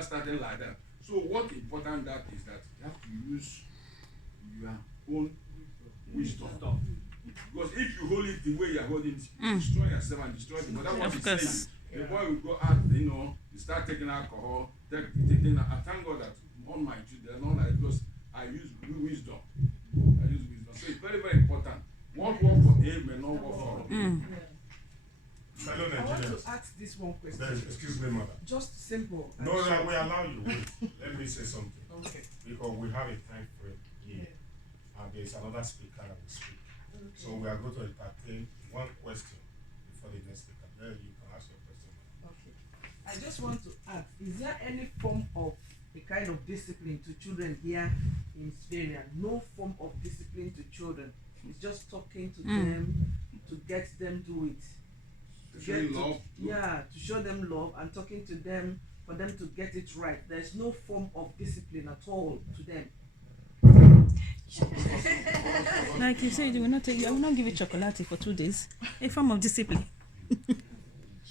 that started like that. So what important that is that you have to use your own wisdom. Because if you hold it the way you are holding it, you destroy yourself and destroy it. But that's what he's saying. The boy will go out, you start taking alcohol, taking. I thank God that all my children, all like, because I use wisdom. So it's very, very important. What work for him may not work for him. Fellow Nigerians. I want to ask this one question. Excuse me, mother. Just simple. No, we allow you. Wait. Let me say something. Okay. Because we have a time frame here. And there's another speaker that will speak. Okay. So we are going to entertain one question before the next speaker. Then you can ask your question. Okay. I just want to ask, is there any form of a kind of discipline to children here in Spain? No form of discipline to children. It's just talking to them to get them to it. To show them love and talking to them for them to get it right. There's no form of discipline at all to them. Like you said, I will not give you chocolate for 2 days. A form of discipline.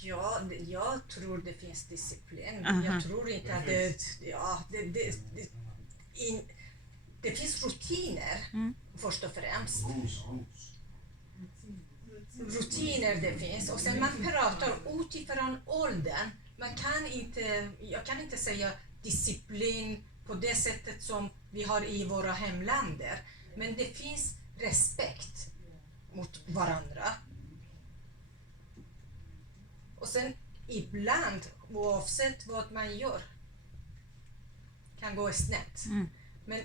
Ja, jag tror det finns disciplin. Jag tror inte att det finns rutiner först och främst. Rutiner det finns och sen man pratar utifrån åldern. Jag kan inte säga disciplin på det sättet som vi har i våra hemländer. Men det finns respekt mot varandra. Och sen ibland, oavsett vad man gör, kan gå snett. Men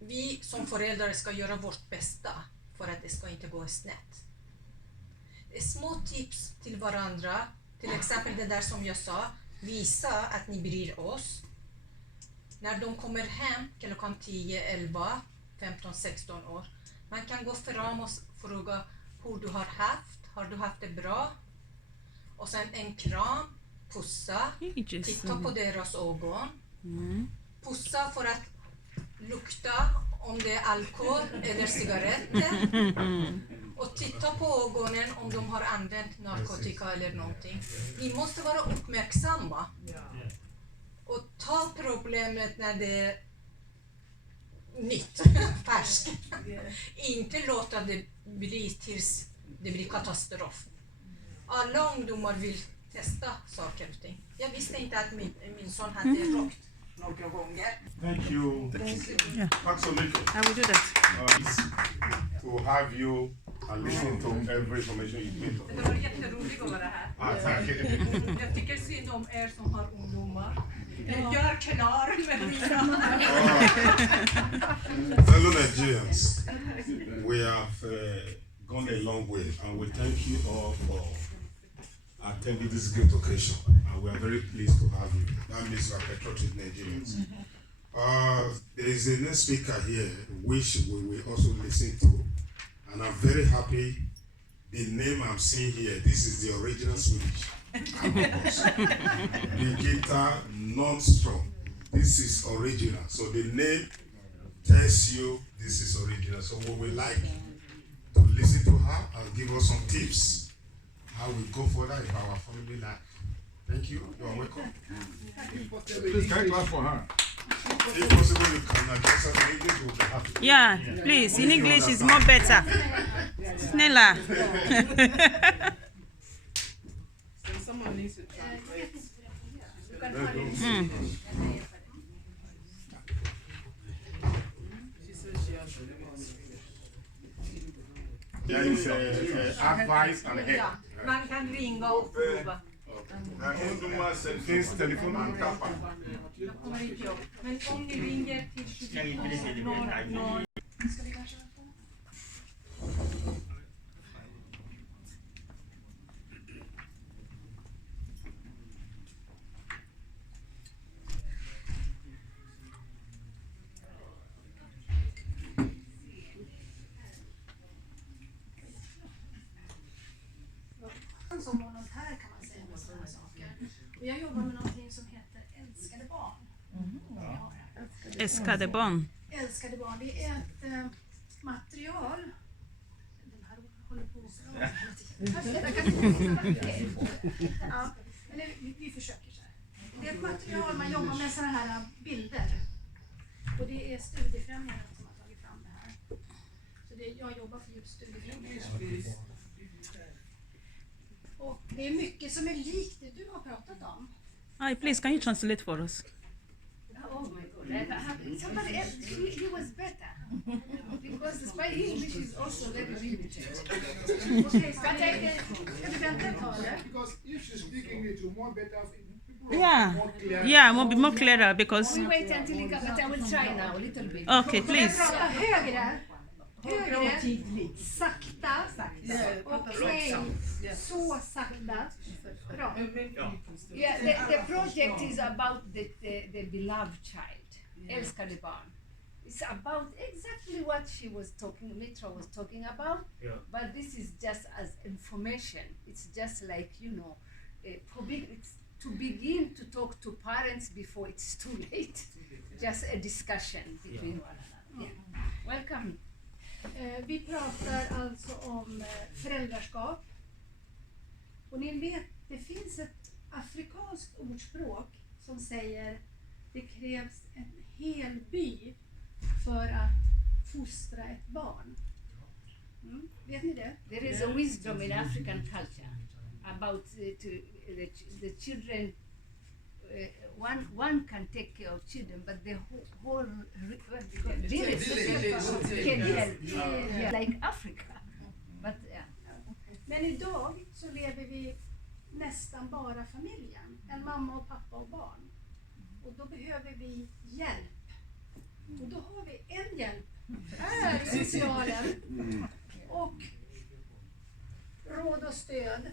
vi som föräldrar ska göra vårt bästa för att det ska inte gå snett. Små tips till varandra, till exempel det där som jag sa, visa att ni bryr oss. När de kommer hem klockan 10, 11, 15, 16 år, man kan gå fram och fråga hur du har du haft det bra? Och sen en kram, pussa, titta på deras ögon, pussa för att lukta om det är alkohol eller cigaretter och titta på ögonen om de har använt narkotika eller någonting. Vi måste vara uppmärksamma och ta problemet när det är nytt, färskt. Inte låta det bli tills det blir katastrof. Alla ungdomar vill testa saker och ting. Jag visste inte att min son hade rökt några gånger. Thank you. Tack så mycket. I will do that. To have you and listen to every information you give. Det var jätteroligt att vara här. Tack. Jag tycker synd om er som har ungdomar. Jag är klar med mina. Fellow Nigerians, we have gone a long way and we thank you all for attending this great occasion, and we are very pleased to have you. That means we are patriotic Nigerians. There is a next speaker here which we will also listen to, and I'm very happy. The name I'm seeing here, this is the original Swedish. The guitar non-strong. This is original. So the name tells you this is original. So we would like to listen to her and give us some tips how we go further in our family life. Thank you. You are welcome. Please can you clap for her? If possible, you can address us in English. We'll be happy. Yeah, please. In English is more better. Snella. Someone needs to translate. She says she has to do it. There is advice and help. Man kan ringa och prova. Finns telefon and tappa. Jag kommer inte ihåg. Men om ni ringer till 2200. Ska vi kanske som volontär kan man säga med sådana saker. Och jag jobbar med någonting som heter Älskade barn. Älskade barn. Älskade barn, det är ett material. Den här håller på att ja, men vi försöker så här. det är ett material man jobbar med sådana här bilder. Och det är Studiefrämjandet som har tagit fram det här. Så jag jobbar för just Studiefrämjandet. Och det är mycket som är likt det du har pratat om. Hi, please, can you translate for us? Oh my God! Somebody else, he was better because my English is also very limited. Okej, ska vi vänta ett tag? Because if she speak English, you're more better. Yeah, More clear. yeah, will be more clearer because. We wait until he comes, but I will try now a little bit. Okay, Ska vi please. prata högre, sakta, okej, så sakta. Bra. Yeah, the project is about the beloved child, älskade barn. It's about exactly what Mitra was talking about, but this is just as information. It's just like, it's to begin to talk to parents before it's too late. Just a discussion between one another. Yeah. Welcome. Vi pratar alltså om föräldraskap. Och ni vet, det finns ett afrikanskt ordspråk som säger det krävs en hel by för att fostra ett barn. Vet ni det? There is a wisdom in African culture about the children. One can take care of children, but the whole village can help, like Africa. But Men idag så lever vi nästan bara familjen. En mamma och pappa och barn. Och då behöver vi hjälp. Och då har vi en hjälp här i socialen. Och råd och stöd.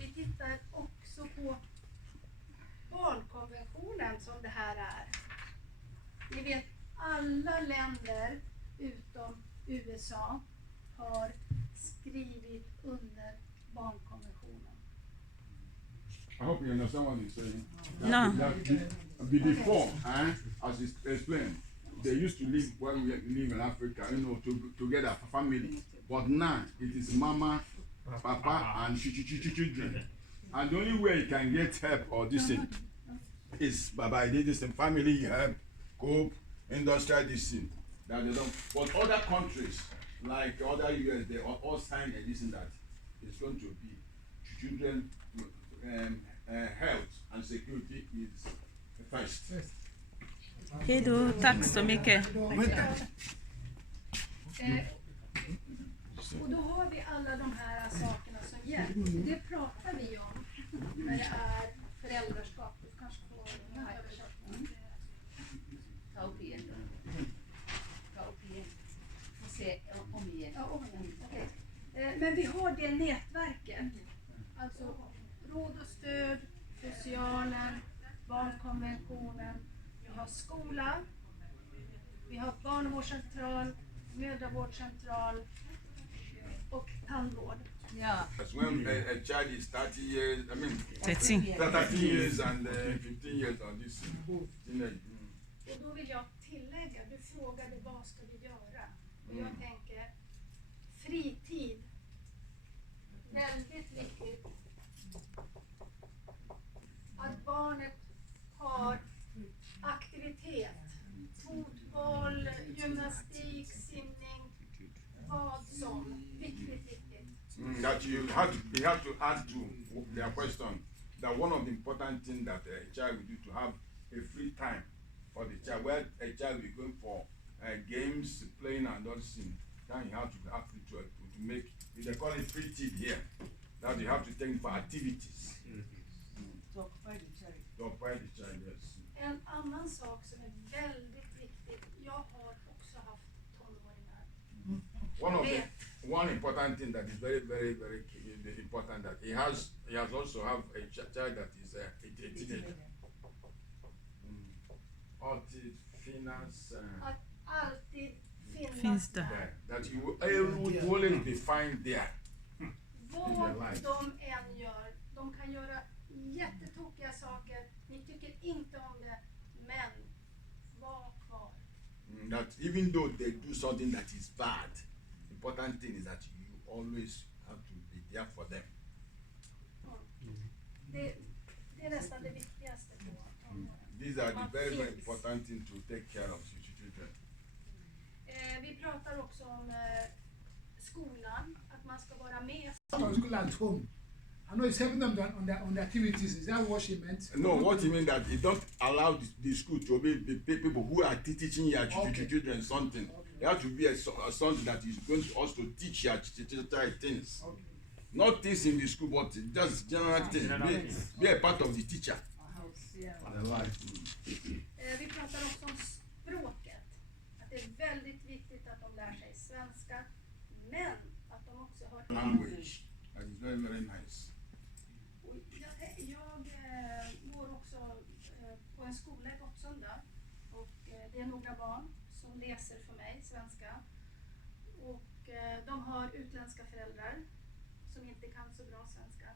Vi tittar också på barnkonventionen som det här är. Ni vet, alla länder utom USA har skrivit under barnkonventionen. I hope you understand what he's saying. No. Before, as it's explained, they used to live when we live in Africa, together for family. But now it is mama, papa, and children. And the only way you can get help or this thing is by this in family help, cope, industrial this thing. That they don't. But other countries like other US, they are all signed a this thing that it's going to be children health and security is first. Hej då, tack så mycket. Och då har vi alla de här sakerna som hjälp. Det pratar vi om när det är föräldraskap. Du kanske får den här översättningen. ta upp igen. Få se om igen. Ja, om igen. Okej. Men vi har det nätverket. Alltså råd och stöd, socialen, barnkonventionen. Vi har skola, vi har barnavårdscentral, mödravårdscentral och tandvård. Yeah. That's when a child is 30 years, 13. 30 years and 15 years on this teenage. Och då vill jag tillägga, du frågade vad ska vi göra? Och jag tänker fritid, väldigt viktigt. Att barnet har aktivitet, fotboll, gymnastik, simning, vad som, viktigt. That you have to add to their question that one of the important things that a child will do to have a free time for the child, where a child will go for games, playing and all things, then you have to be free to make, they call it free tid here, that you have to take for activities. To occupy the child. To occupy the child, yes. En annan sak som är väldigt viktig, jag har också haft tonåringar. One important thing that is very, very, very important that he has also have a child that is a teenager. Alltid finnas. Att alltid Finns finnas det. där. That you will always be fine there. Vad de än gör, de kan göra jättetokiga saker, ni tycker inte om det, men var kvar. That even though they do something that is bad, important thing is that you always have to be there for them. Det är nästan det viktigaste på these are the very, very important thing to take care of your children. Vi pratar också om skolan, att man ska vara med. School at home. I know it's helping them on the activities. Is that what she meant? No, what you mean that you don't allow the school to be people who are teaching your children something. Okay. There has to be a something that is going to also teach your children things. Okay. Not things in the school, but just general things. Be a part of the teacher. The life. Vi pratar också om språket. Att det är väldigt viktigt att de lär sig svenska, men att de också har Language. That is very, very nice. Jag går också på en skola i Gottsunda och det är några barn som läser för mig svenska och de har utländska föräldrar som inte kan så bra svenska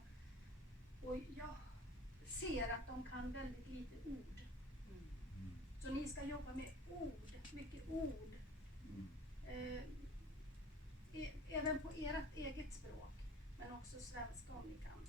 och jag ser att de kan väldigt lite ord. Så ni ska jobba med ord, mycket ord. Även på ert eget språk, men också svenska om ni kan.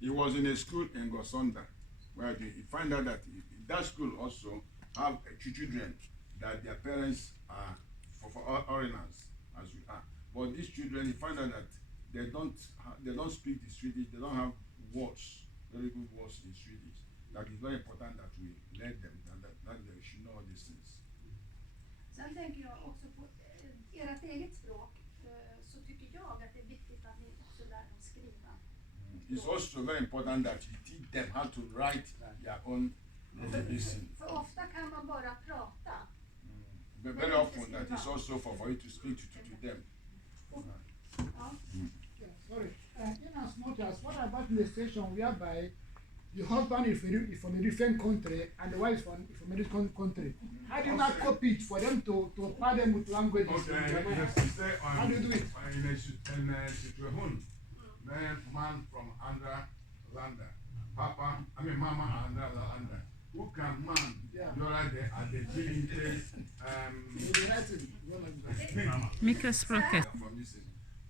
He was in a school in Gosonda where he find out that that school also have children that their parents are for foreigners as we are. But these children, he find out that they don't speak the Swedish, they don't have words, very good words in Swedish. That is very important that we let them, that they should know all these things. Sen tänker jag också på ert eget språk, så tycker jag att det är viktigt att ni också lär dem skriva. It's also very important that you teach them how to write their own listen. För ofta kan man bara prata. But very often that is also for you to speak to them. Ja. Yeah, sorry. In as much as what about in the situation whereby the husband is from a different country and the wife is from a different country? How do you not copy it for them to pair them with languages? How do you do it? In a situation, man from andra länder, mamma andra länder. Who can man göra det att det blir inte Mikrospråket.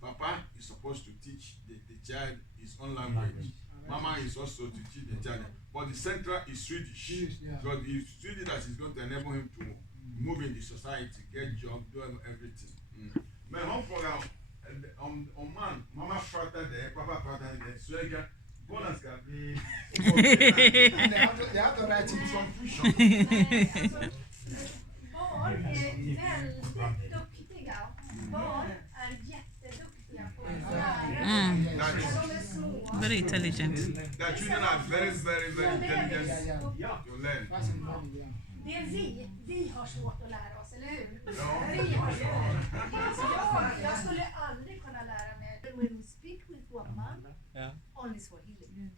Papa is supposed to teach the child his own language. Mama is also to teach the child. But the central is Swedish. So the Swedish that is going to enable him to move in the society, get job, do everything. Men hon frågar om man, mamma pratar det, pappa pratar det, så jag båda ska bli... They have to write it. Confusion. Barn är väldigt duktiga. Barn är jätteduktiga på att lära. De är små. Very intelligent. The children are very, very, very intelligent to learn. Det är vi har svårt att lära oss, eller hur? Ja. Vi har svårt. Jag skulle aldrig kunna lära mig. When we speak with woman, only Swahili.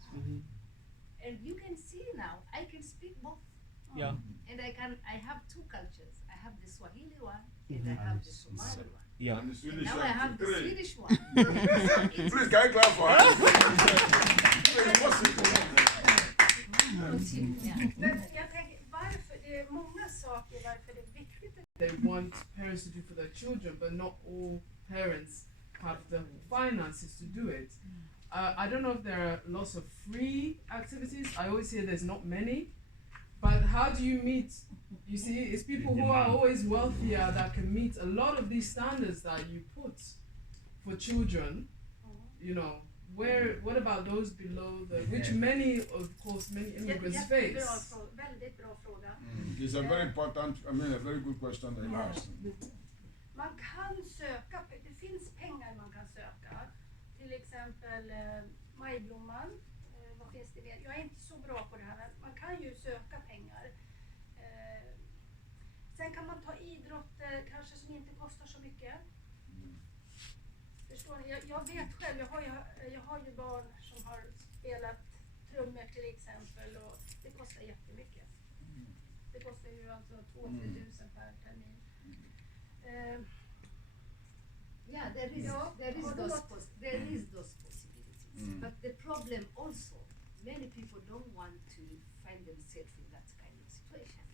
And you can see now, I can speak both. Yeah. And I have two cultures. I have the Swahili one and I have the Somali one. Yeah. And the And Swedish now I have the three. Swedish one. Please, can you clap for her? It's possible. Men jag tänker, varför, det är många saker varför det är viktigt. They want parents to do for their children, but not all parents have the finances to do it. I don't know if there are lots of free activities. I always hear there's not many. But how do you meet? You see, it's people who are always wealthier that can meet a lot of these standards that you put for children. You know, what about those below which many immigrants face? Väldigt bra fråga. It's a very important, a very good question they asked. Man kan söka, det finns pengar man kan söka. Till exempel majblomman. Vad finns det mer? Jag är inte så bra på det här, men man kan ju söka pengar. Sen kan man ta idrotter kanske som inte kostar så mycket. Förstår ni? Jag vet själv, jag har ju barn som har spelat trummor till exempel och det kostar jättemycket. Det kostar ju alltså 2-3 tusen per termin. Yeah, there is those possibilities. But the problem also, many people don't want to find themselves in that kind of situation.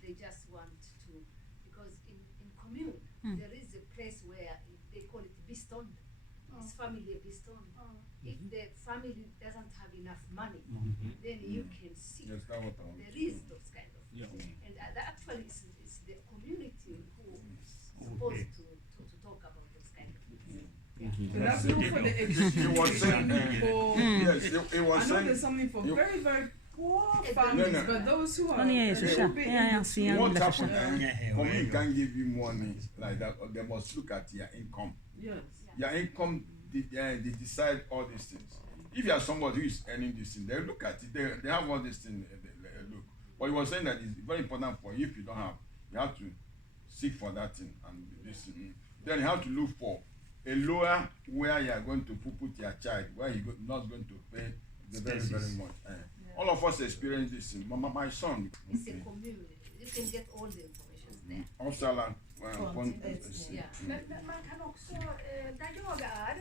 They just want to, because in commune, there is a place where they call it bistånd. It's family bistånd. if the family doesn't have enough money, then you can see Yes, that's what I want. there is those kind of things. And that actually is the community who is supposed to talk about those kind of things. So that's not for the extreme. It was saying, yes, it was I know saying. there's something for very, very poor No, families, no. but those who are Oh, yeah, a sure. little bit Yeah, in see, between. What Yeah. happened? Company can't give you money like that. Or they must look at your income. Yes. Your income, they decide all these things. If you are somebody who is earning this thing, they look at it. They have all these things. They look. But he was saying that it's very important for you. If you don't have, you have to seek for that thing and this thing. Then you have to look for a lawyer where you are going to put your child, where you not going to pay the very much. All of us experience this thing. My son. It's a community. You can get all the information there. Uppsala. Yeah. Men man kan också, där jag är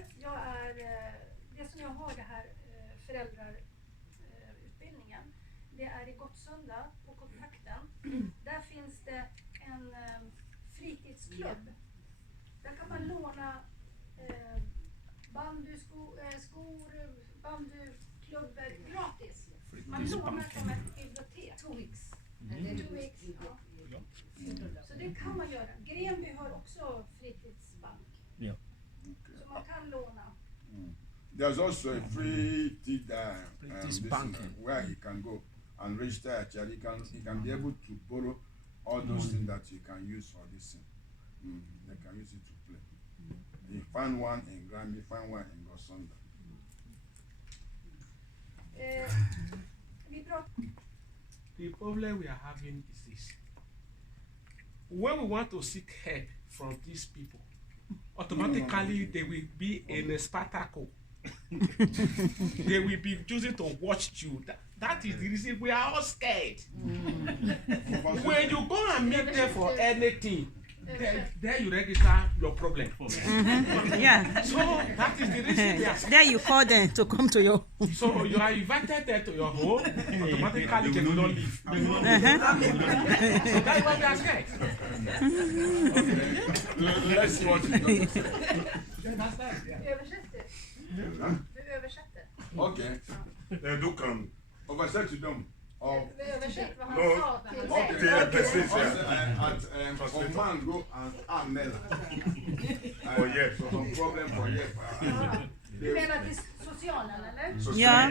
det som jag har det här föräldrarutbildningen, det är i Gottsunda på Kontakten. Där finns det en fritidsklubb. Där kan man låna skor, bandyklubbor gratis. Man lånar från ett bibliotek. 2 weeks. 2 weeks, ja. Så det kan man göra. Grenby har också fritidsbank. Ja. Så man kan låna. There's also a free This bank. where you can go and register a child. You can be able to borrow all those things that you can use for this thing. They can use it to play. You find one in Grammy, find one in Gosonda. Vi pratar The problem we are having is this. When we want to seek help from these people, automatically they will be in a spectacle. They will be choosing to watch you. That is the reason we are all scared. When you go and meet them for anything, there you register your problem. Yeah. So that is the reason we are scared. There you call them to come to you. So you are invited there to your home, automatically they will not leave. So that's why we are scared. Let's see what you do. Du översätter. Okay. Du kan. Overset to them. Vi översätter vad han No. sa till Okay, dig. At man go and anmäla. For yes. So some problem for yes. Du menar till socialen eller? Ja.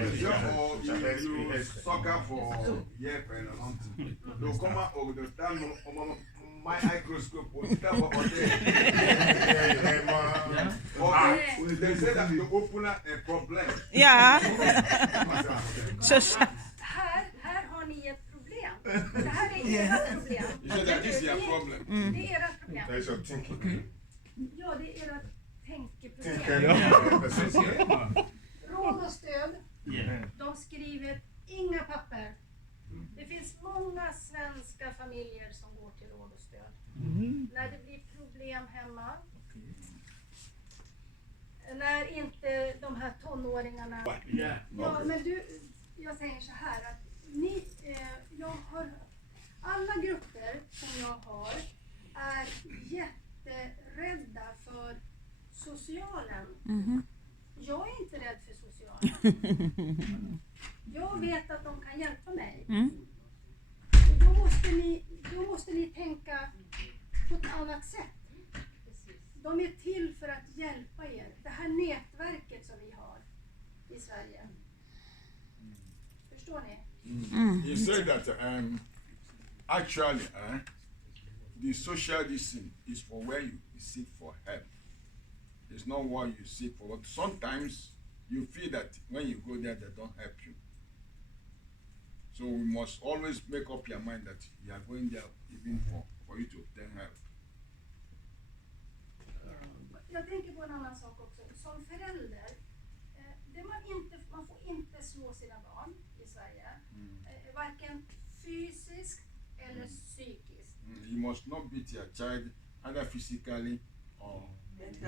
Or you soccer for yep and something. They'll come out or they'll stand on my microscope will tell what they or they say that you open a problem. Ja. Så Här har ni ett problem. Det här är ert problem. You say that this is your problem. Det är ert problem. There's your thinking. Ja, det är ert tänkeproblem. Thinking. Råd och stöd. De skriver inga papper. Det finns många svenska familjer som går till råd och stöd. När det blir problem hemma. När inte de här tonåringarna... Ja, men jag säger så här att jag har... Alla grupper som jag har är jätterädda för socialen. Jag är inte rädd för socialen. Jag vet att de kan hjälpa mig. Och då måste ni tänka på ett annat sätt. De är till för att hjälpa er. Det här nätverket som vi har i Sverige. Förstår ni? He said that actually the social distancing is for where you seek for help. It's not what you seek for. But sometimes you feel that when you go there, they don't help you. So we must always make up your mind that you are going there even for you to obtain help. Jag tänker på en annan sak också. Som förälder, man får inte slå sina barn i Sverige. Varken fysiskt eller psykiskt. You must not beat your child either physically or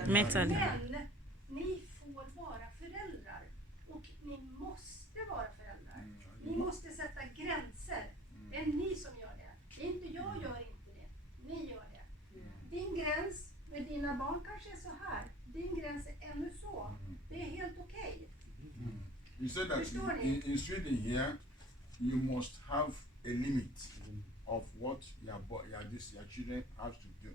mentally. Men ni får vara föräldrar. Och ni måste vara föräldrar. Ni måste sätta gränser. Det är ni som gör det. Det är inte jag gör inte det. Ni gör det. Din gräns med dina barn kanske är så här. Din gräns är ännu så. Det är helt okej. You said that Förstår ni? in Sweden here, you must have a limit of what your children have to do.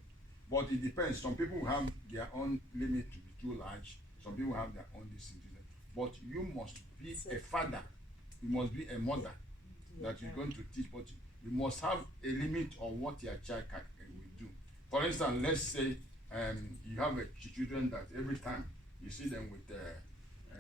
But it depends. Some people have their own limit to be too large. Some people have their own decision. But you must be a father. You must be a mother that you're going to teach. But you must have a limit on what your child will do. For instance, let's say you have children that every time you see them with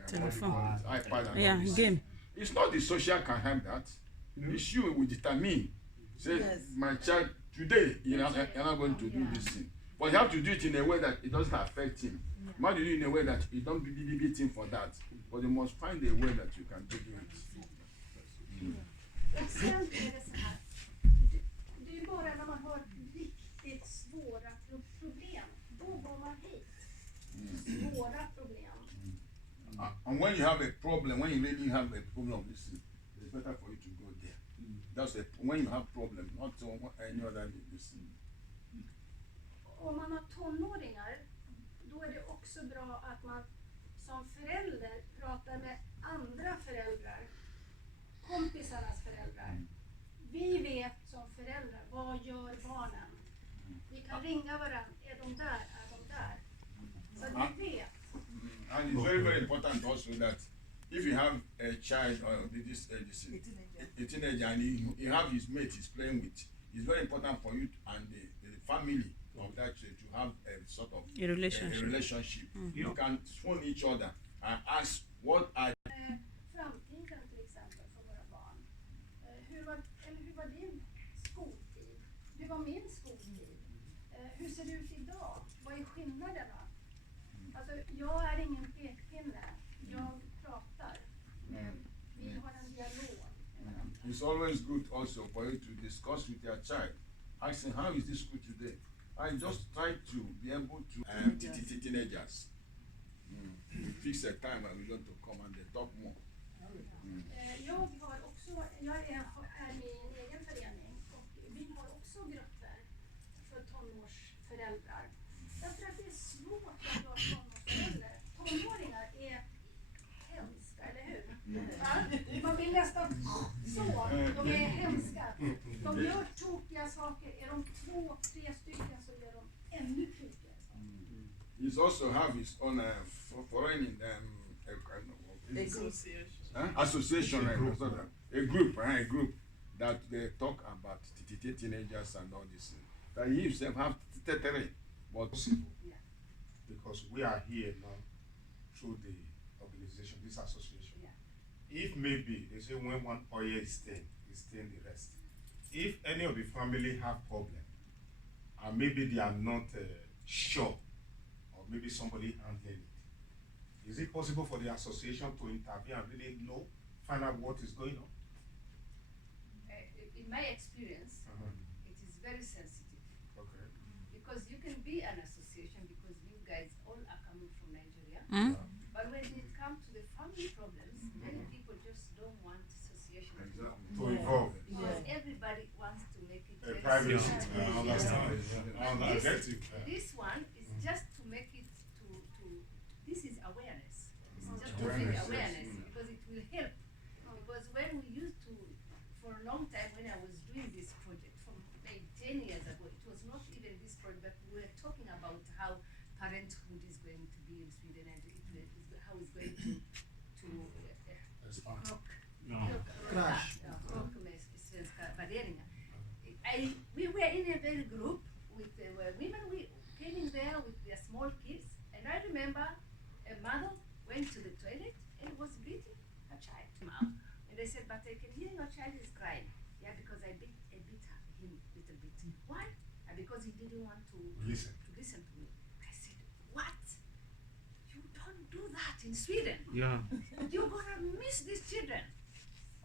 Telephone. iPad and Yeah, all this. game. It's not the social can help that. It's you will determine. Say, my child, today you're not going to do this thing. But you have to do it in a way that it doesn't affect him. Why do you do it in a way that you don't beat him for that? But you must find a way that you can do it. Och sen är det så här. Det är ju bara när man har riktigt svåra problem. Då går man hit. Svåra problem. And when you have a problem, when you really have a problem of this thing, it's better for you to go there. That's when you have problem, not any other thing. Om man har tonåringar, då är det också bra att man som förälder pratar med andra föräldrar, kompisarnas föräldrar. Vi vet som föräldrar, vad gör barnen? Vi kan ringa varandra, är de där, är de där? Så att vi vet. And it's very, very important also that if you have a child or a teenager and he have his mate he's playing with, it's very important for you and the family of that child to have a sort of A relationship. You can phone each other and ask what are Framtiden till exempel för våra barn. Hur var din skoltid? Hur var min skoltid? Hur ser det ut idag? Vad är skillnaderna? Alltså, jag är ingen pekpinne. Jag pratar. Vi har en dialog. It's always good also for you to discuss with your child. Asking, how is this school today? I just try to be able to teenagers. We fix a time when we're going to come and they talk more. Jag är med i en egen förening och vi har också grupper för tonårsföräldrar. Därför att det är svårt att vara tonårsförälder. Tonåringar är hemska, eller hur? Ja? Man vill nästan så. De är hemska. De gör tokiga saker. Är de 2-3 stycken så gör de ännu tokigare saker. He's also have his own foreign association, a group that they talk about teenagers and all this. That he himself have 33, but because we are here now through the organization, this association. If maybe they say when one oil is staying the rest. If any of the family have problem, and maybe they are not sure, or maybe somebody handling it, is it possible for the association to intervene and really find out what is going on? In my experience, it is very sensitive. Okay. Because you can be an association because you guys all are coming from Nigeria. But when it comes to the family problems, many people just don't want association To evolve. because everybody wants to make it very Private. sensitive. This one is just to make it this is awareness. It's just to bring awareness because it will help. Because when we used to, for a long time when I was doing this project, from maybe 10 years ago, it was not even this project, but we were talking about how parenthood is going to be in Sweden and how it's going to krock med svenska värderingar. We were in a very group with women. We came in there with their small kids, and I remember a mother went to the toilet and was beating her child. And they said, but I can hear your child is crying. Yeah, because I beat him a little bit. Why? Because he didn't want to listen to me. I said, what? You don't do that in Sweden. Yeah. You're gonna miss these children.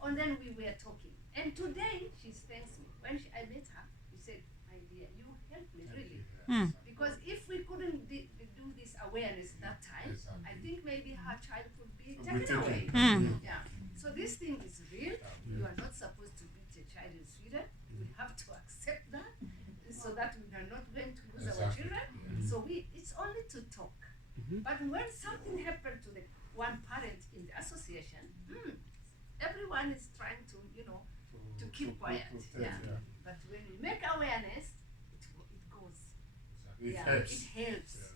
And then we were talking. And today she thanks me. When I met her, she said, my dear, you helped me really. Because if we couldn't do this awareness that time, I think maybe her child could be taken away. Yeah. So this thing is real. You are not supposed to beat a child in Sweden. We have to accept that so that we are not going to lose our children. So it's only to talk. But when something happened to the one parent in the association, everyone is trying to, to keep quiet. But when we make awareness, it goes. It It helps. helps.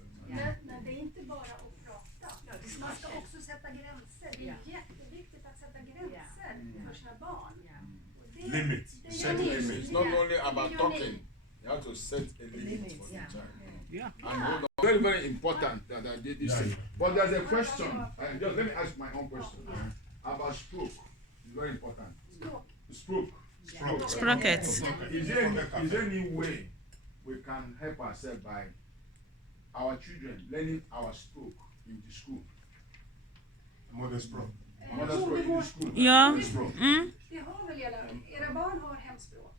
Men det är inte bara att prata. No, this Man must ska help. också sätta gränser. Det är jätteviktigt att sätta gränser för sina barn. Och det- Limit. det Set gör ni. limits. It's not only Det about gör talking. ni. You have to set a limit for the child. Yeah. And hold on. Very, very important that I did this thing. But there's a question. Just let me ask my own question about stroke. It's very important. Stroke. Sprockets. Is there any way we can help ourselves by our children learning our stroke in the school? Mother's problem. Mother's stroke in the school. Ja. Mother's stroke. Det har väl era barn har hemspråk?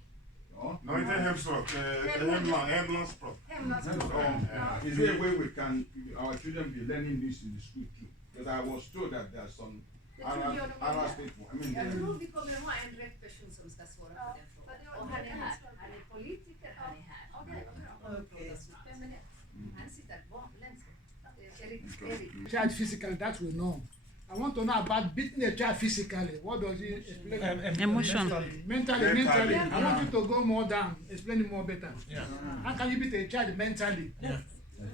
Ja. No, inte hemspråk. Hemlandsspråk. Hemlandsspråk. Ja. Is there a way we can, our children be learning this in the school too? Because I was told that there are some other people. Jag tror vi kommer att ha en rätt person som ska svara på den frågan. Och han är här. Han är politiker, han är här. Okay. Han sitter längst bort. Erik. Child physically, that we know. I want to know about beating a child physically. What does it explain? Emotion. Mentally. I want you to go more down, explain it more better. Yeah. How can you beat a child mentally? Yeah.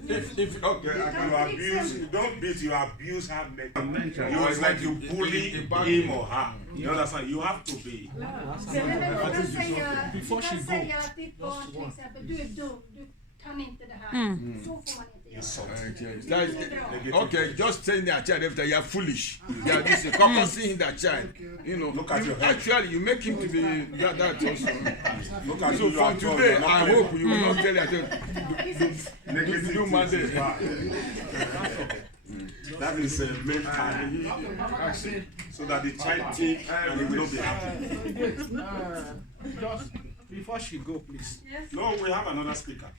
If okay, You don't beat, you abuse her mentally. You It's like you bully him or her. Yeah. You understand? You have to be. Before she kan go, säga att ditt barn till exempel, du är dum, du kan inte det här. Så får man inte göra. okay, just saying that child after you're foolish. Yeah, this is conquering that child. You know, Look at your head. actually you make him to be that also. Look at So you. from today, I hope you will not tell that. Negative Do Monday. That is mental. So that the child think and he will not be happy. just before she go, please. No, we have another speaker.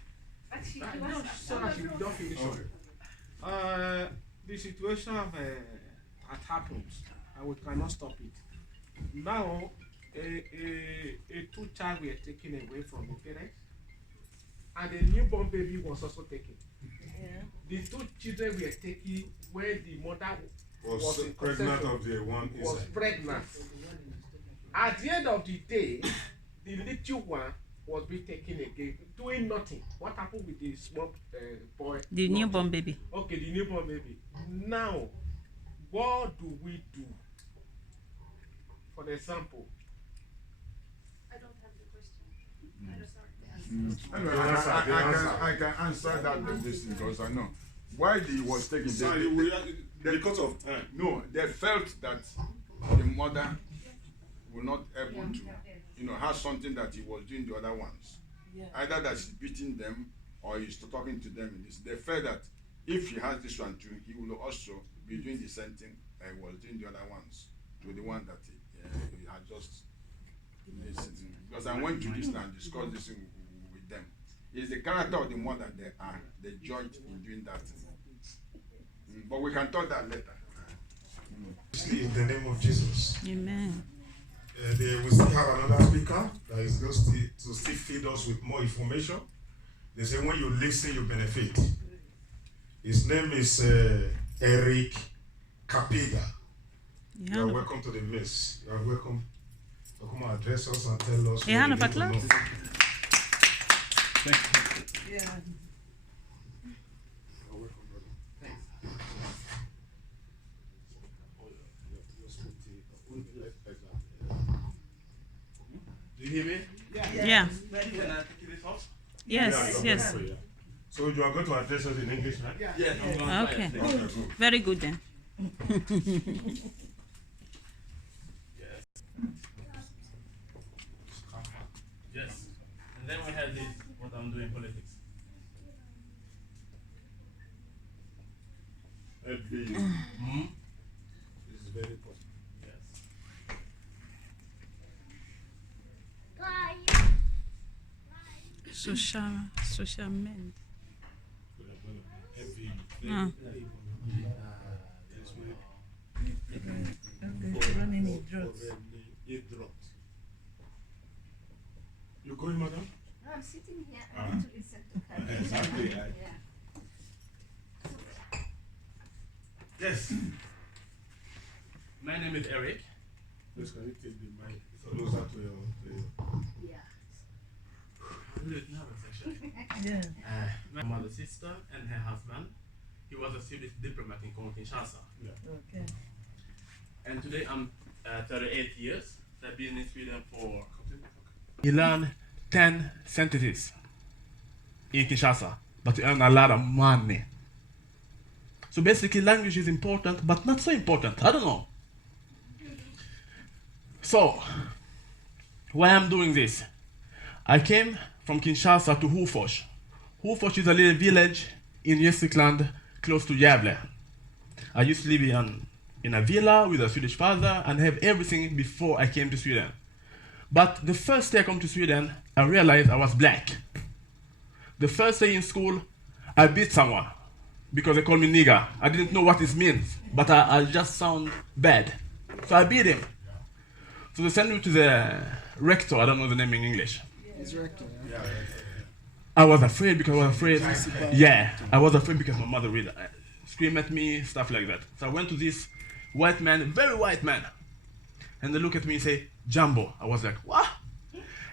No, so that she don't finish. Okay. The situation that happens, and we cannot stop it. Now, a two child were taken away from the parents, and a newborn baby was also taken. The two children were taken when the mother Was in pregnant conception, of the one was inside. pregnant. At the end of the day, the little one was being taken again, doing nothing. What happened with the small boy? The newborn baby. Okay, the newborn baby. Now, what do we do? For example, I don't have the question. I'm sorry. Anyway, I can answer that with this because I know why he was taken. Sorry, because of time. No, they felt that the mother will not able to, have something that he was doing the other ones. Either that she's beating them or he's talking to them in this. They felt that if he has this one too, he will also be doing the same thing he was doing the other ones to the one that he had just listened. Because I went to this and discussed this with them. It's the character of the mother they joined in doing that. But we can talk that later. In the name of Jesus. Amen. We still have another speaker that is going to still feed us with more information. They say when you listen, you benefit. His name is Eric Kapiga. You are welcome to the mess. You are welcome to come and address us and tell us. Yeah, what you need to know. Do you hear me? Yeah. Can I take this off? Yes, yes. So you are going to address us in English, right? Yeah. Okay. Very good then. Yes. And then we have this, what I'm doing politics. This is very important. Yes. Social men. Running in drugs. You going, madam? No, I'm sitting here. I need to listen to her. Exactly. Yeah. Yes. My name is Eric. Please, can you take the mic closer to your Yeah. I'm a little nervous actually. Yeah. My mother's sister and her husband. He was a Swedish diplomat in Kinshasa. Okay. And today I'm 38 years. I've been in Sweden for. He learned 10 sentences in Kinshasa, but he earned a lot of money. So basically, language is important, but not so important. I don't know. So, why I'm doing this? I came from Kinshasa to Hofors. Hofors is a little village in Gästrikland, close to Gävle. I used to live in a villa with a Swedish father and have everything before I came to Sweden. But the first day I come to Sweden, I realized I was black. The first day in school, I beat someone because they called me nigger. I didn't know what this means, but I just sound bad. So I beat him. So they sent me to the rector, I don't know the name in English. It's rector. Yeah. I was afraid because I was afraid. Yeah, I was afraid because my mother would scream at me, stuff like that. So I went to this white man, very white man. And they look at me and say, Jumbo. I was like, what?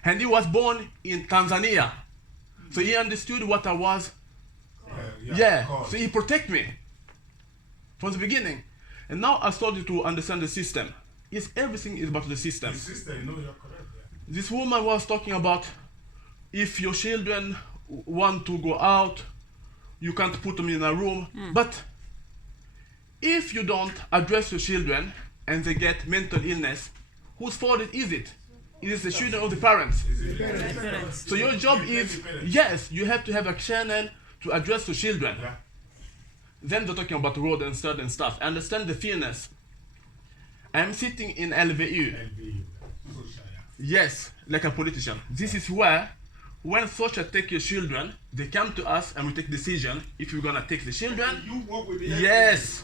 And he was born in Tanzania. So he understood what I was. So he protected me from the beginning. And now I started to understand the system. Everything is about the system. The system, you know, you're correct. Yeah. This woman was talking about if your children want to go out, you can't put them in a room. But if you don't address your children and they get mental illness, whose fault is it? It is the children or the parents. So your job is, yes, you have to have a channel to address your children. Yeah. Then they're talking about road and stuff and stuff. I understand the fairness. I'm sitting in LVU. Yes, like a politician. This is where, when social take your children, they come to us and we take decision if we're gonna take the children. You work with the Yes.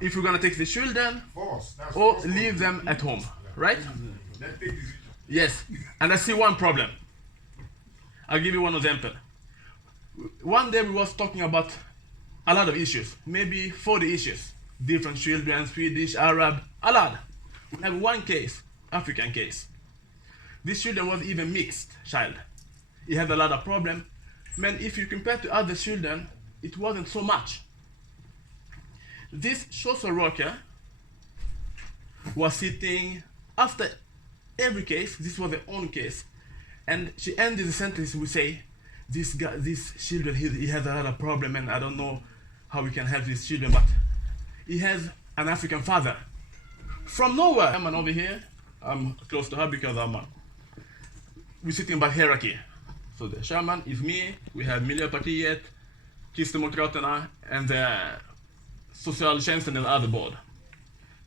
If we're gonna take the children or leave them at home, right? Yes. And I see one problem. I'll give you one example. One day we was talking about a lot of issues, maybe 40 issues. Different children, Swedish, Arab, a lot. We have one case, African case. This children was even mixed child. He had a lot of problem. Man, if you compare to other children, it wasn't so much. This social worker was sitting after every case. This was their own case, and she ended the sentence with say, "This guy, this children, he has a lot of problem, and I don't know how we can help these children, but he has an African father from nowhere." I'm over here. I'm close to her because we're sitting by hierarchy. So the chairman is me. We have Miljöpartiet, Kristdemokraterna, and the Socialtjänsten and the other board.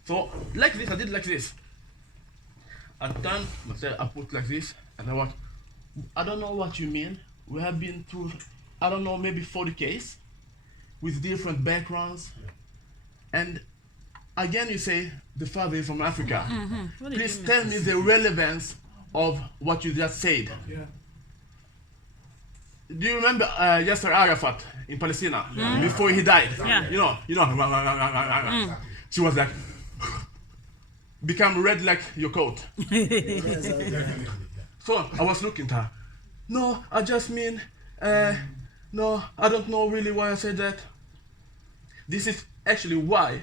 So like this, I did like this. I turned myself, I put like this, and I went, I don't know what you mean. We have been through, I don't know, maybe 40 cases with different backgrounds. And again, you say the father is from Africa. Please tell me the relevance of what you just said. Yeah. Do you remember Yasser Arafat in Palestine before he died? Yeah. You know. She was like, become red like your coat. So I was looking at her. No, I just mean, no, I don't know really why I said that. This is actually why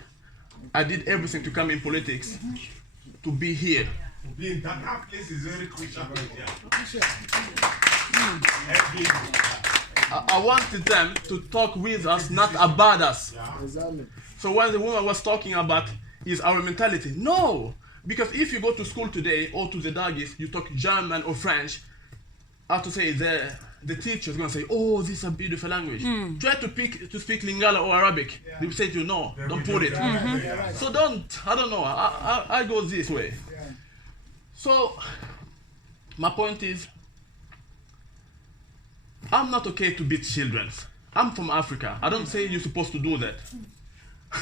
I did everything to come in politics, to be here. Being that place is very crucial. I wanted them to talk with us, not about us. Exactly. So when the woman was talking about is our mentality, no, because if you go to school today or to the dagis, you talk German or French, I have to say the teacher is going to say, oh, this is a beautiful language. Try to speak Lingala or Arabic. They will say to you, no, don't put it. So I don't know, I go this way. So my point is, I'm not okay to beat children. I'm from Africa. I don't say you're supposed to do that.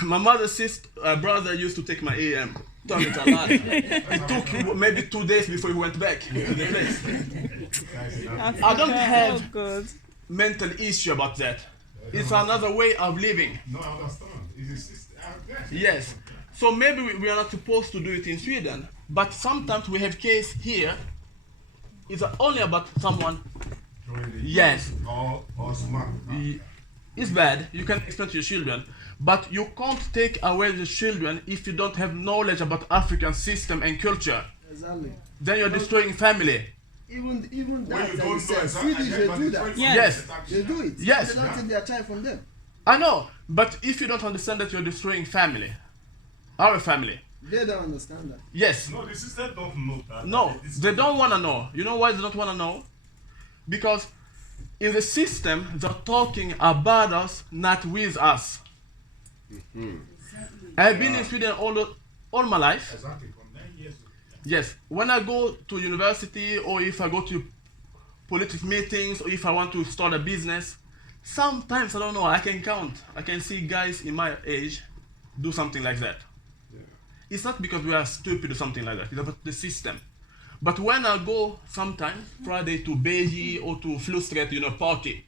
My mother's sister, brother used to take my AM. Turned it a lot. It took maybe 2 days before he went back to the place. I don't have mental issue about that. It's another way of living. No, I understand. It's a system. Yes. So maybe we are not supposed to do it in Sweden, but sometimes we have case here. It's only about someone. Yes. Or smart. It's bad. You can explain to your children, but you can't take away the children if you don't have knowledge about African system and culture. Exactly. Then you're destroying family. Even that, you don't know Swedish, they do that. Yes. They do it. Yes. They don't take their child from them. I know, but if you don't understand that you're destroying family, our family. They don't understand that. Yes. No, the system don't know that. No, they don't want to know. You know why they don't want to know? Because in the system, they're talking about us, not with us. I've been in Sweden all my life. Exactly. From 9 years. Yes. When I go to university, or if I go to political meetings, or if I want to start a business, sometimes, I don't know, I can count. I can see guys in my age do something like that. Yeah. It's not because we are stupid or something like that. It's about the system. But when I go sometimes, Friday to Beji or to Flustret, party,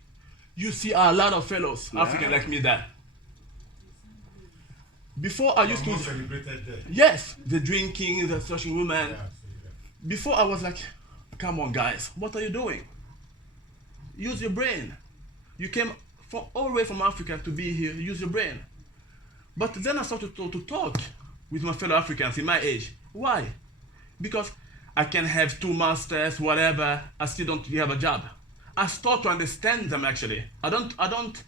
you see a lot of fellows, African like me there. Before I used to... Celebrated there. Yes, the drinking, the searching women. Yeah. Before I was like, come on guys, what are you doing? Use your brain. You came all the way from Africa to be here, use your brain. But then I started to talk with my fellow Africans in my age. Why? Because I can have 2 masters, whatever, I still don't have a job. I start to understand them actually. I don't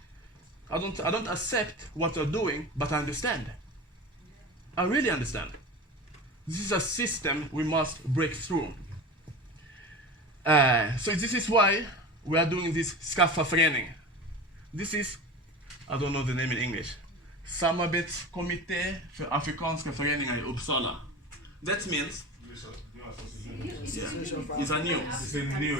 accept what they're doing, but I understand. I really understand. This is a system we must break through. So this is why we are doing this Skaffa-förening. This is, I don't know the name in English, Samarbetskommitté för afrikanska föreningar i Uppsala. That means, it's a new.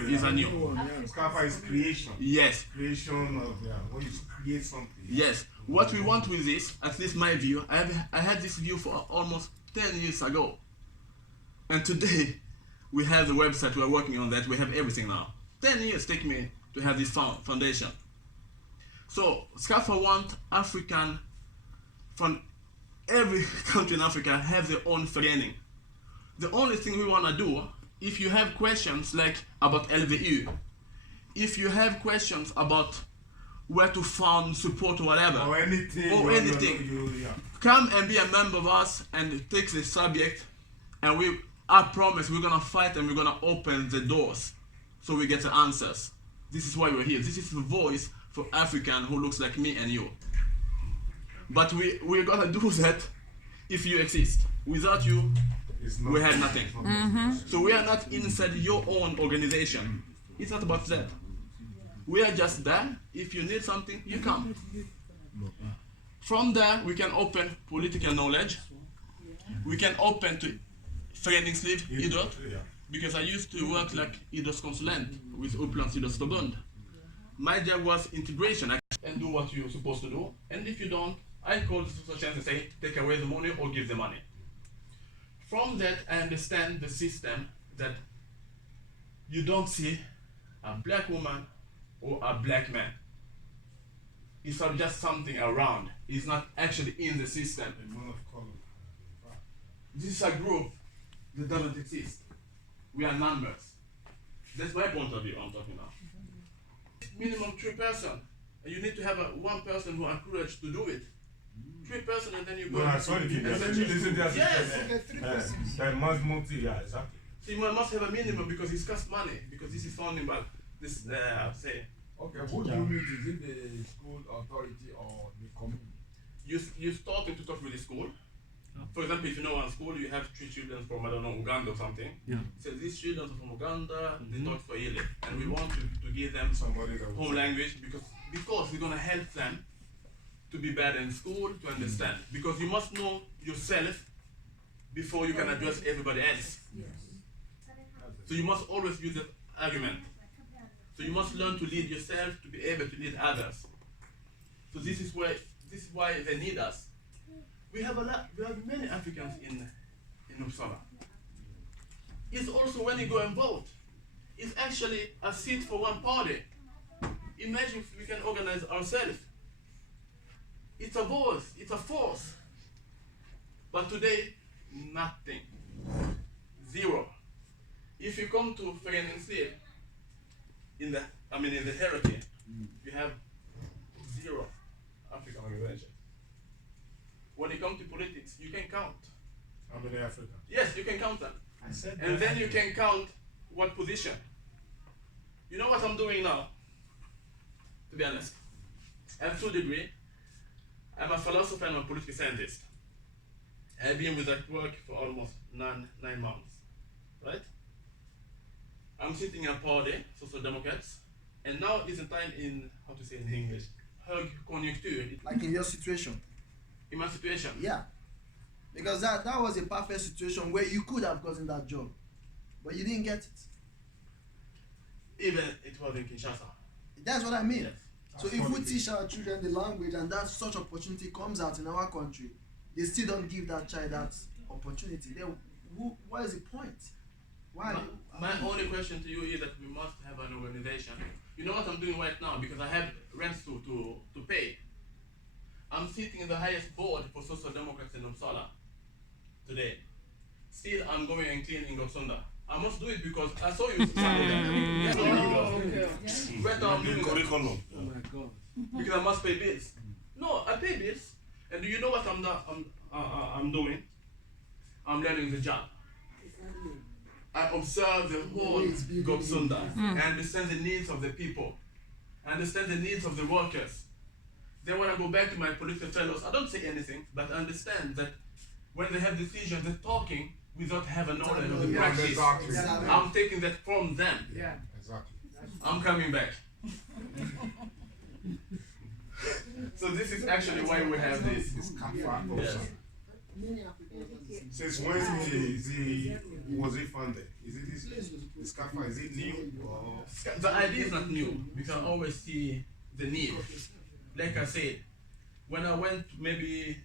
It's a new. Skaffa is creation. Yes. Creation of, when you create something. Yes. What we want with this, at least my view, I had this view for almost 10 years ago. And today, we have the website, we are working on that, we have everything now. 10 years take me to have this foundation. So, Skaffa want African, from every country in Africa, have their own förening. The only thing we want to do, if you have questions like about LVU, if you have questions about where to find support or whatever, or anything, come and be a member of us and take the subject, and I promise we're gonna fight and we're gonna open the doors so we get the answers. This is why we're here. This is the voice for African who looks like me and you. But we're gonna do that if you exist. Without you, we have nothing. So we are not inside your own organization. It's not about that. We are just there. If you need something, you come. From there, we can open political knowledge. We can open to föreningsliv, idrott. Because I used to work like idrottskonsulent with Upplands idrottsförbund. My job was integration and do what you're supposed to do. And if you don't, I call the Socialverket and say, take away the money or give the money. From that, I understand the system that you don't see a black woman or a black man. It's not just something around. It's not actually in the system. This is a group that doesn't exist. We are numbers. That's my point of view I'm talking about. Minimum 3 persons. And you need to have one person who are courage to do it. 3 persons and then you go. Yes. That must multi, exactly. So you must have a minimum because it costs money. Because this is funding by this, say. Okay, who do you meet? Is it the school authority or the community? You starting to talk with the school. For example, if you know one school, you have 3 children from, I don't know, Uganda or something. Yeah. So these children are from Uganda, they talk Swahili. And we want to give them home language because we're going to help them to be better in school, to understand. Because you must know yourself before you can address everybody else. So you must always use that argument. So you must learn to lead yourself to be able to lead others. So this is why they need us. We have many Africans in Uppsala. It's also when you go and vote, it's actually a seat for one party. Imagine if we can organize ourselves. It's a voice, it's a force. But today, nothing. Zero. If you come to Föreningsliv, in the hierarchy, you have zero African organizations. When it comes to politics, you can count. How many African? Yes, you can count them. I said And that. then you can count what position. You know what I'm doing now? To be honest, I have 2 degrees. I'm a philosopher and a political scientist. I've been with that work for almost 9 months, right? I'm sitting in a party, Socialverket, and now is a time in, how to say in English, högkonjunktur. Like in your situation. In my situation. Yeah. Because that was a perfect situation where you could have gotten that job, but you didn't get it. Even it was in Kinshasa. That's what I mean. Yes. So if we teach our children the language and that such opportunity comes out in our country, they still don't give that child that opportunity. Then what is the point? Why? My only question to you is that we must have an organization. You know what I'm doing right now, because I have rents to pay. I'm sitting in the highest board for Social Democrats in Uppsala today. Still, I'm going and cleaning Gottsunda. I must do it because I saw you. Right now I'm doing curriculum. Oh my God. Because I must pay bills. No, I pay bills. And do you know what I'm doing? I'm learning the job. I observe the whole Gottsunda. I understand the needs of the people. I understand the needs of the workers. Then when I go back to my political fellows, I don't say anything, but I understand that when they have decisions, they're talking without having knowledge of the practice. Exactly. I'm taking that from them. Yeah, exactly. I'm coming back. So this is actually why we have this. It's Yes. Since when was it founded? Is it this CAFA, is it new? Or? The idea is not new, because I always see the need. Like I said, when I went maybe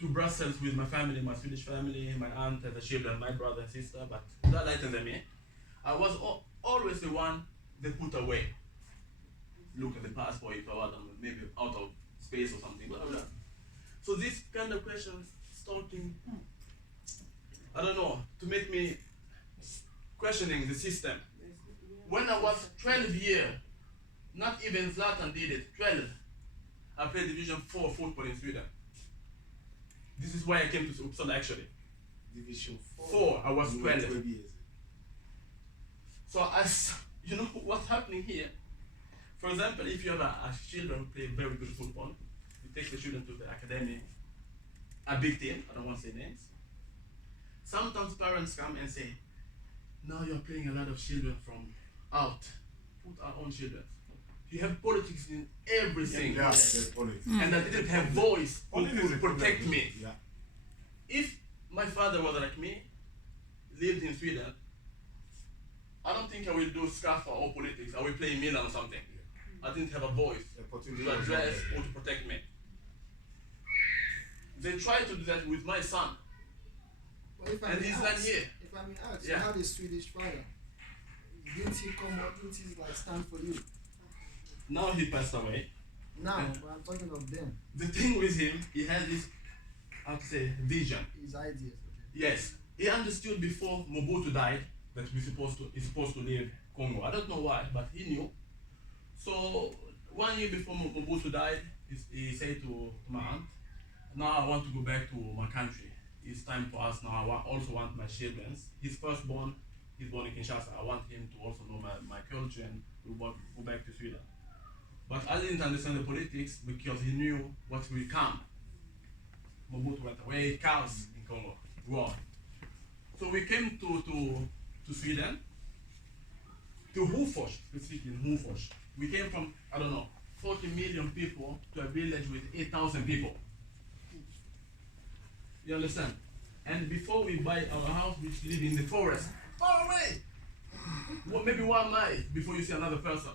to Brussels with my family, my Swedish family, my aunt and the children, my brother and sister, but they're lighter than me, I was always the one they put away. Look at the passport if I was maybe out of space or something, blah, blah, blah. So this kind of questions starting, I don't know, to make me questioning the system. When I was 12 years, not even Zlatan did it, 12, I played Division 4 football in Sweden. This is why I came to Uppsala actually. Division 4, I was 12. So as you know what's happening here, for example, if you have a children who play very good football, you take the children to the academy, a big team, I don't want to say names. Sometimes parents come and say, now you're playing a lot of children from out, put our own children. You have politics in everything. Yeah, there's politics. And I didn't have voice to protect me. Yeah. If my father was like me, lived in Sweden, I don't think I will do SCAFA or politics. I will play Milan or something. I didn't have a voice to address or to protect me. They tried to do that with my son. Well, if I And may he's ask, not here. If I may ask, Yeah. you had a Swedish father. Didn't he come up? Didn't he like stand for you? Now he passed away. Now, And but I'm talking of them. the thing with him, he had this, how to say, vision. His ideas. Yes, he understood before Mobutu died that he's supposed to leave Congo. I don't know why, but he knew. So 1 year before Mobutu died, he said to my aunt, now I want to go back to my country. It's time for us now. I also want my children. His firstborn, he's born in Kinshasa. I want him to also know my culture and go back to Sweden. But I didn't understand the politics because he knew what will come. Mobutu went away, chaos in Congo, war. So we came to Sweden, to Hofors, specifically in Hofors. We came from, I don't know, 40 million people to a village with 8,000 people. You understand? And before we buy our house, we live in the forest, far away. Maybe 1 mile before you see another person.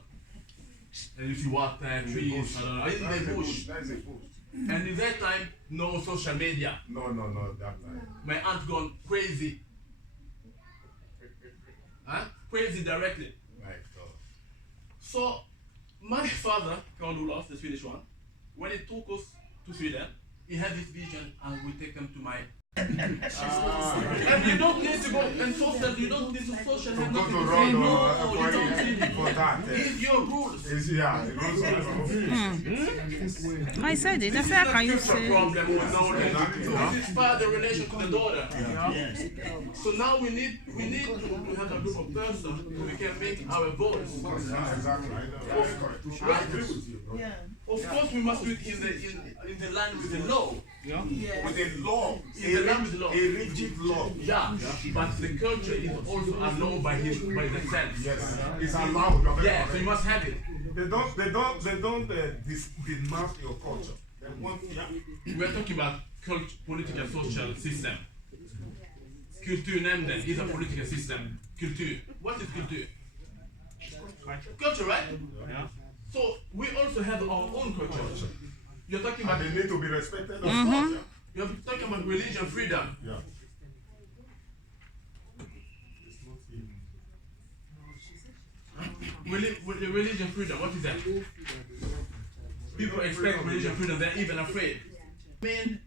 And you see water, trees, I don't know, in the bush. That's a bush. And in that time, no social media. No, that time. My aunt gone crazy. Huh? Crazy directly. Right. So, my father, Karl Olof, the Swedish one, when he took us to Sweden, he had this vision and we take them to my And you don't need to go and social, you don't need to social. To have go nothing to to run say, no, or you don't for need it. that. It's your rules. It's, yeah, the rules of I said it. This That's is why not can you scripture say? problem with knowledge. This is father relation to the daughter. So now we need to have a group of persons who we can make our voice. Right? Of course, we must do it in the line with the law. with a law, In the line with the law. a rigid law. Yeah, but the culture is also a law by the sense. Yes, it's allowed. Yeah, so you must have it. They don't denounce your culture. They want, yeah. We are talking about culture, political, social system. Kulturnämnden is a political system. Kultur. What is kultur? Culture, right? Yeah. So we also have our own culture. You're talking about. And they need to be respected. Of course. course. You're talking about religion freedom. Yeah. Religion freedom, what is that? People expect religion freedom, they're even afraid. Main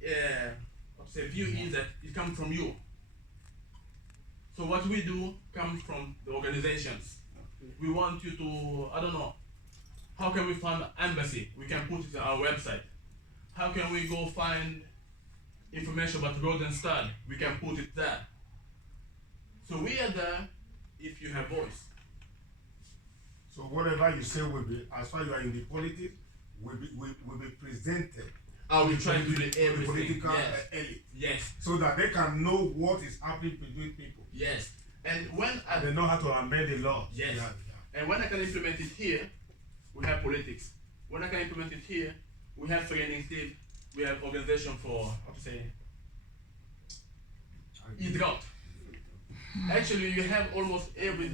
view is that it comes from you. So what we do comes from the organizations. We want you to, I don't know, how can we find an embassy? We can put it on our website. How can we go find information about road and stud? We can put it there. So we are there if you have voice. So whatever you say will be, as far as you are in the politics, will be presented. I will try to do everything. Political Yes. elite. Yes. So that they can know what is happening between people. Yes. And when they know how to amend the law. Yes. Yeah. And when I can implement it here, we have politics. When I can implement it here, we have föreningsliv, we have organization for, how to say, idrott. Actually, you have almost every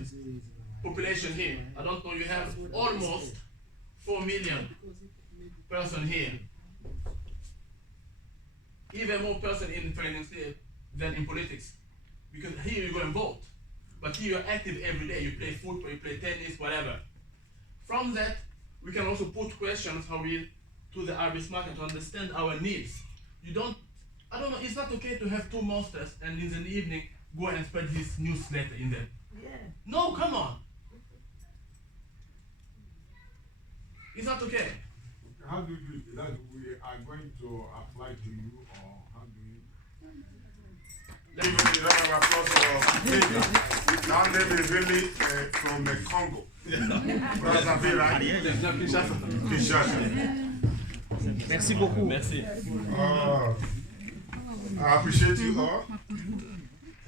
population here. I don't know, you have almost 4 million person here. Even more person in föreningsliv than in politics. Because here you go and vote. But here you're active every day. You play football, you play tennis, whatever. From that, we can also put questions to the arbetsmarket to understand our needs. I don't know, it's not okay to have 2 masters and in the evening go and spread this newsletter in them. Yeah. No, come on. It's not okay. How do you do it? That we are going to apply to you, or how do you? Let me give you a round of applause for David. That name is really from the Congo. That's a bit right. Kinshasa. Merci beaucoup. Merci. I appreciate you all.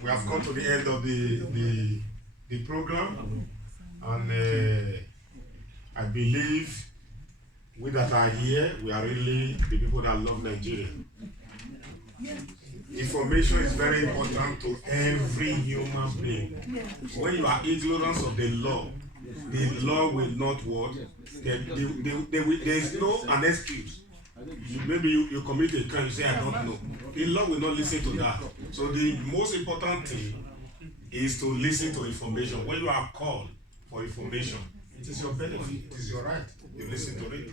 We have come to the end of the program, and I believe we that are here, we are really the people that love Nigeria. Information is very important to every human being. When you are ignorant of the law will not work. There is no an excuse. Maybe you commit a crime, you say I don't know. The law will not listen to that. So the most important thing is to listen to information. When you are called for information, it is your benefit, it is your right. You listen to it.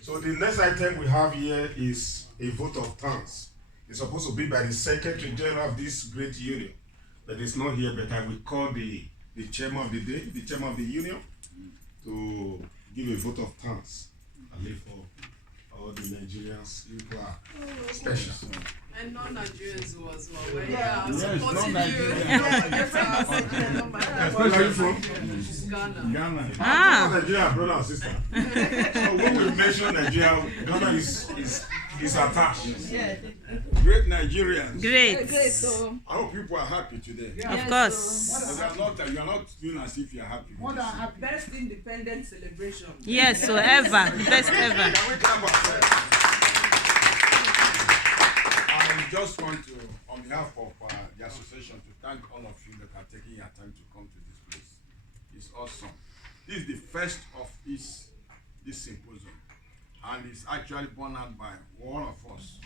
So the next item we have here is a vote of thanks. It's supposed to be by the Secretary General of this great union, but it's not here, but I will call the chairman of the day, the chairman of the union, to give a vote of thanks. I live for all the Nigerians who are special. And non-Nigerians who as well. Yeah. Yes, supporting Where are you from? Ghana. Ah. Nigeria, brother and sister. So when we mention Nigeria, Ghana is attached. Yeah. Great Nigerians. Great. I hope people are happy today. Of course. You are not feeling as if you are happy. More than happy. Best independent celebration. Yes, so ever. Best ever. Can we clap ourselves? I just want to, on behalf of the association, to thank all of you that are taking your time to come to this place. It's awesome. This is the first of this symposium, and it's actually born out by one of us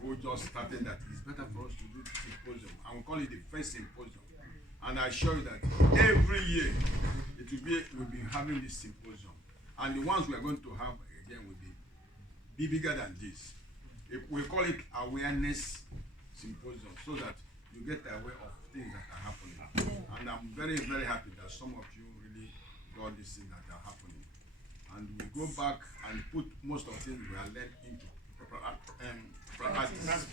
who just started that it's better for us to do this symposium, and we call it the first symposium. And I assure you that every year we'll be having this symposium, and the ones we are going to have again will be bigger than this. We call it awareness symposium so that you get aware of things that are happening. And I'm very, very happy that some of you really got this thing that are happening. And we go back and put most of the things we are led into practice.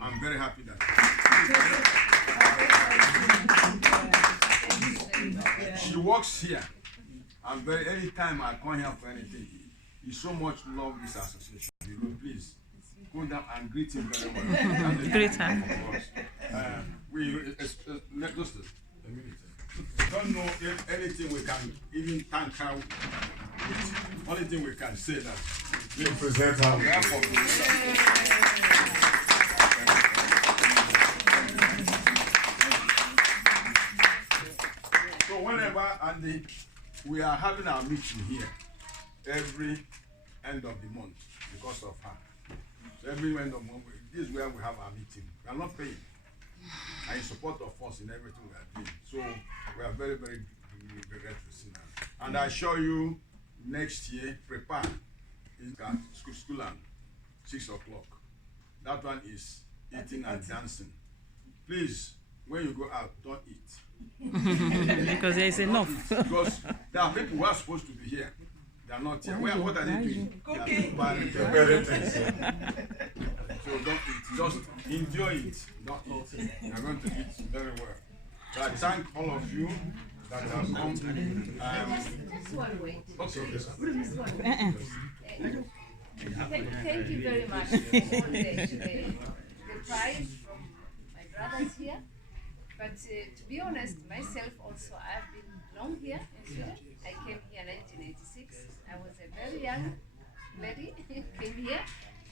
I'm very happy that she works here. I'm very, anytime I come here for anything, he so much love this association. You know, please go down and greet him very well. Greet her. Just a minute. Don't know if anything we can even thank her with. Only thing we can say that we present her. So whenever we are having our meeting here every end of the month because of her. So every end of the month, this is where we have our meeting. We are not paying. And in support of us in everything we are doing. So we are very, very grateful. And I assure you, next year, prepare. It's at school and 6 o'clock. That one is eating and dancing. Please, when you go out, don't eat. Because there is enough. Because there are people who are supposed to be here. They are not here. What are they doing? Cooking. So don't eat. Just enjoy it. Don't eat. You are going to eat very well. So I thank all of you that have come. Just one way. Okay. Thank you very much for the prize from my brothers here. But to be honest, myself also, I've been long here in Sweden. I came here in 1986. I was a very young lady, came here.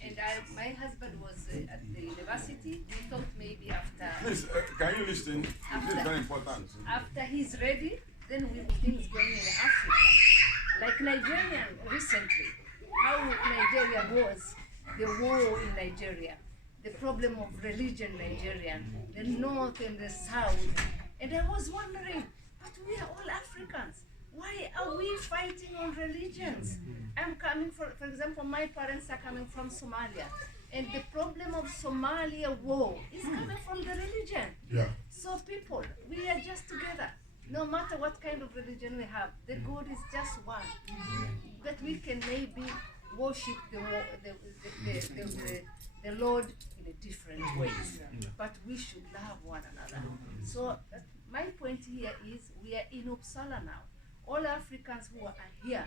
And my husband was at the university. We thought maybe after... Please, can you listen? This is very important. After he's ready, then we will things going in Africa. Like Nigeria recently, how Nigeria was, the war in Nigeria, the problem of religion in Nigeria, the north and the south. And I was wondering, but we are all Africans. Why are we fighting on religions? I'm coming, for example, my parents are coming from Somalia. And the problem of Somalia war is coming from the religion. Yeah. So people, we are just together. No matter what kind of religion we have, the God is just one. That we can maybe worship the Lord in a different ways. But we should love one another. So my point here is we are in Uppsala now. All Africans who are here,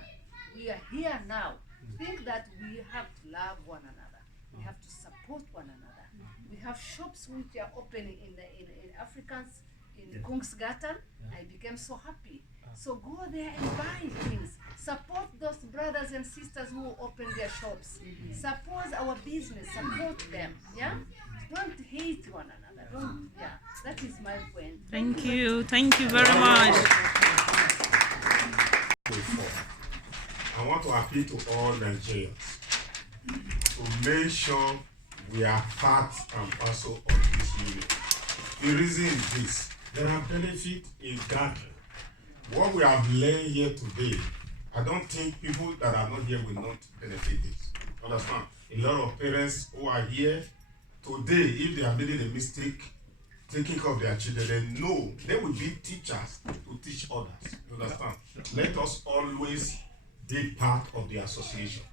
we are here now. Think that we have to love one another. We have to support one another. We have shops which are opening in Africans in Kungsgatan. I became so happy. So go there and buy things. Support those brothers and sisters who open their shops. Support our business. Support them. Yeah. Don't hate one another. Don't. Yeah. That is my point. Thank you. Thank you very much. I want to appeal to all Nigerians to make sure we are part and parcel of this unit. The reason is this: there are benefits in gathering. What we have learned here today, I don't think people that are not here will not benefit it. Understand? A lot of parents who are here today, if they are making a mistake taking care of their children, they know they will be teachers to teach others. You understand? Let us always be part of the association.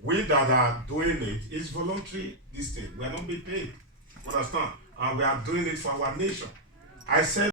We that are doing it is voluntary. This thing we are not being paid. You understand? And we are doing it for our nation. I said